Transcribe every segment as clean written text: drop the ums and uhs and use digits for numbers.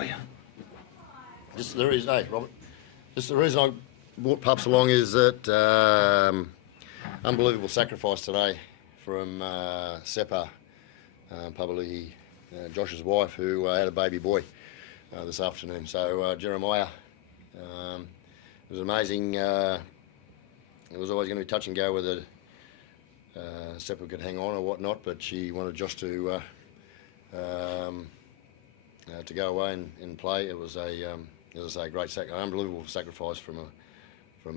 Oh, yeah. Just the reason, hey, Robert. Just the reason I brought Pups along is that unbelievable sacrifice today from Seppa, probably Josh's wife, who had a baby boy this afternoon. So Jeremiah, it was amazing. It was always going to be touch and go whether Seppa could hang on or whatnot, but she wanted Josh to go away and play. It was a, as I say, unbelievable sacrifice from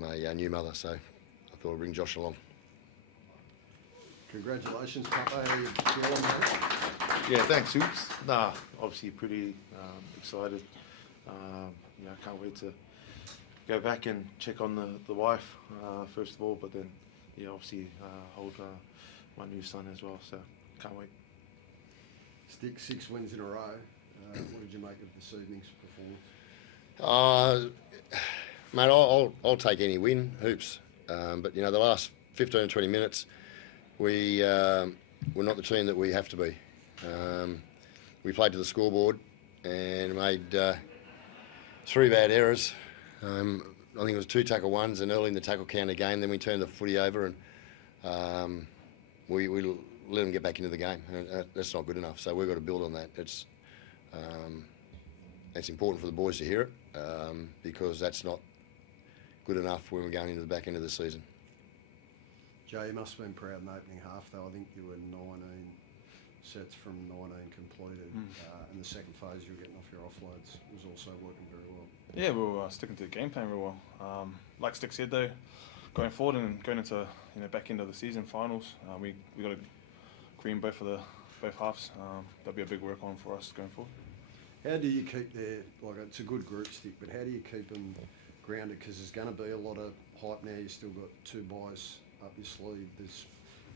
a new mother. So I thought I'd bring Josh along. Congratulations, Papa. How you feeling, mate? Yeah, thanks, Hoops. Nah, obviously pretty excited. I can't wait to go back and check on the wife first of all, but then obviously hold my new son as well. So can't wait. Stick 6 wins in a row. What did you make of this evening's performance? Mate, I'll take any win, Hoops. But the last 15 or 20 minutes, we're not the team that we have to be. We played to the scoreboard and made 3 bad errors. I think it was 2 tackle ones and early in the tackle count again. Then we turned the footy over and we let them get back into the game. And that's not good enough. So we've got to build on that. It's important for the boys to hear it because that's not good enough when we're going into the back end of the season. Joe, you must have been proud in the opening half, though. I think you were 19 sets from 19 completed. In the second phase, you were getting off your offloads. It was also working very well. Yeah, we were sticking to the game plan very well. Like Stick said, though, going forward and going into back end of the season finals, we got to cream both halves. That'll be a big work on for us going forward. How do you keep it's a good group, Stick, but how do you keep them grounded? Because there's going to be a lot of hype now. You've still got 2 buys up your sleeve. There's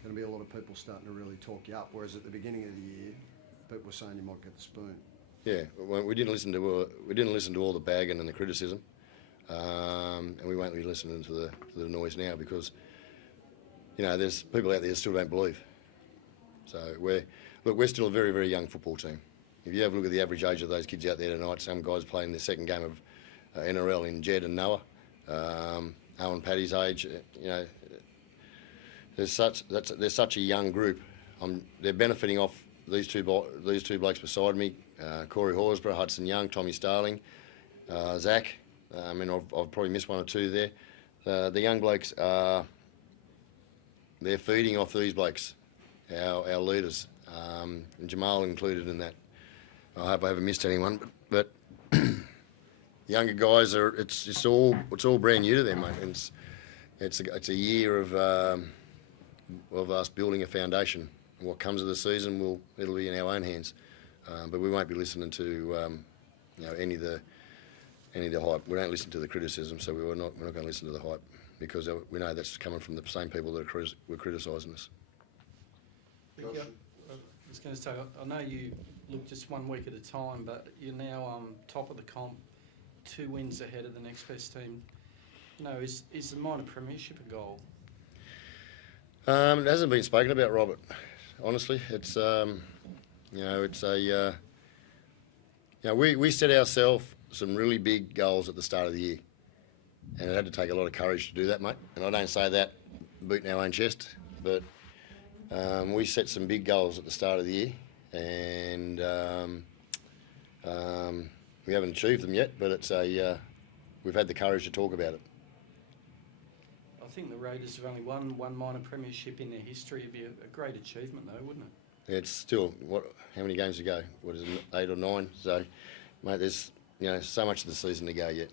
going to be a lot of people starting to really talk you up, whereas at the beginning of the year, people were saying you might get the spoon. Yeah, well, we didn't listen to all the bagging and the criticism, and we won't be listening to the noise now because there's people out there who still don't believe. So we're still a very, very young football team. If you have a look at the average age of those kids out there tonight, some guys playing their second game of NRL in Jed and Noah, Owen Paddy's age, there's such a young group. They're benefiting off these two blokes beside me, Corey Horsburgh, Hudson Young, Tommy Starling, Zach. I've probably missed 1 or 2 there. The young blokes they're feeding off these blokes, our leaders, and Jamal included in that. I hope I haven't missed anyone, but younger guys it's all brand new to them, mate. It's a year of us building a foundation. What comes of the season it'll be in our own hands, but we won't be listening to any of the hype. We don't listen to the criticism, so we're not going to listen to the hype because we know that's coming from the same people that were criticising us. I was going to say, I know you look just 1 week at a time, but you're now top of the comp, 2 wins ahead of the next best team. Is the minor premiership a goal? It hasn't been spoken about, Robert. Honestly, we set ourselves some really big goals at the start of the year, and it had to take a lot of courage to do that, mate. And I don't say that beating our own chest, but we set some big goals at the start of the year, and we haven't achieved them yet. But we've had the courage to talk about it. I think the Raiders have only won 1 minor premiership in their history. It'd be a great achievement, though, wouldn't it? It's still how many games to go? What is it, 8 or 9? So, mate, there's so much of the season to go yet.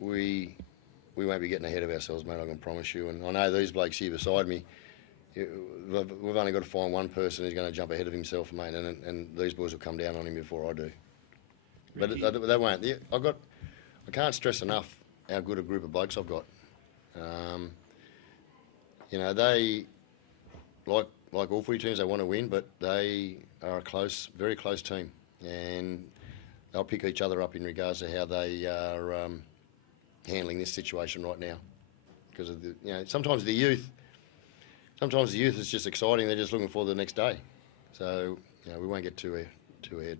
We won't be getting ahead of ourselves, mate. I can promise you. And I know these blokes here beside me. We've only got to find one person who's going to jump ahead of himself, mate, and these boys will come down on him before I do. But they won't. I can't stress enough how good a group of blokes I've got. They, like all footy teams, they want to win, but they are a very close team, and they'll pick each other up in regards to how they are handling this situation right now. Because of sometimes the youth is just exciting. They're just looking for the next day. So we won't get too two ahead.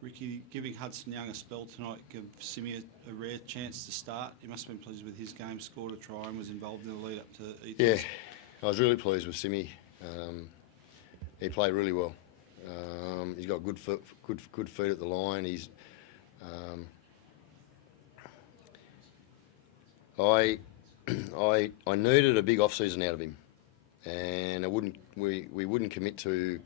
Ricky, giving Hudson Young a spell tonight give Simi a rare chance to start. You must have been pleased with his game, scored a try and was involved in the lead up to each. Yeah, I was really pleased with Simi. He played really well. He's got good feet at the line. He's I needed a big off season out of him, and we wouldn't commit to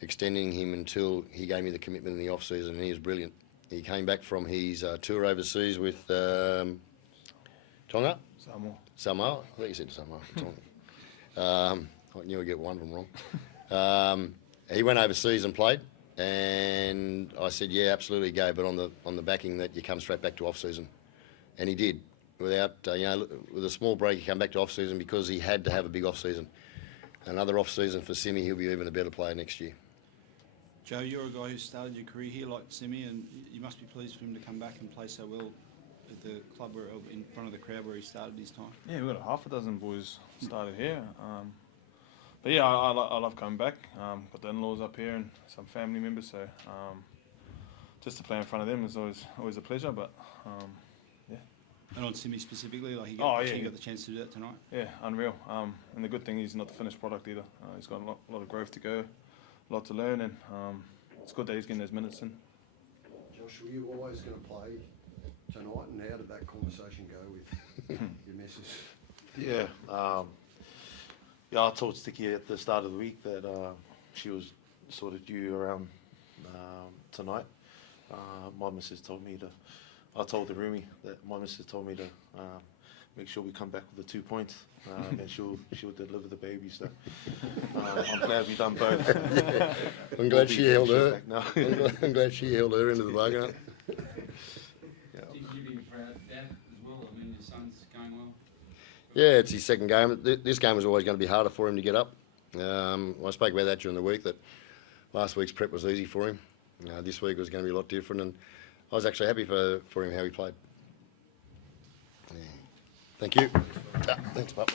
extending him until he gave me the commitment in the off season, and he was brilliant. He came back from his tour overseas with Tonga? Samoa. I think you said Samoa. Tonga. I knew I'd get one of them wrong. He went overseas and played, and I said, yeah, absolutely go, but on the backing that you come straight back to off season, and he did. Without with a small break, he came back to off season because he had to have a big off season. Another off season for Simi, he'll be even a better player next year. Joe, you're a guy who started your career here like Simi, and you must be pleased for him to come back and play so well at the club where in front of the crowd where he started his time. Yeah, we've got half a dozen boys started here. But yeah, I love coming back. Got the in-laws up here and some family members, so just to play in front of them is always a pleasure. But yeah. And on Simi specifically, like he Oh, got yeah. the chance to do that tonight. Yeah, unreal. And the good thing is he's not the finished product either. He's got a lot of growth to go, a lot to learn, and it's good that he's getting those minutes in. Josh, were you always going to play tonight, and how did that conversation go with your missus? Yeah, I told Sticky at the start of the week that she was sort of due around tonight. My missus told me I told the roomie that my missus told me to make sure we come back with the 2 points, and she'll deliver the baby. So I'm glad we done both. Yeah. I'm glad she held her. No. I'm glad she held her into the bargain. Do you be proud of that as well? I mean, your son's going well. Yeah, it's his second game. This game was always going to be harder for him to get up. I spoke about that during the week, that last week's prep was easy for him. This week was going to be a lot different, and I was actually happy for him how he played. Yeah. Thank you. Thanks, Pop.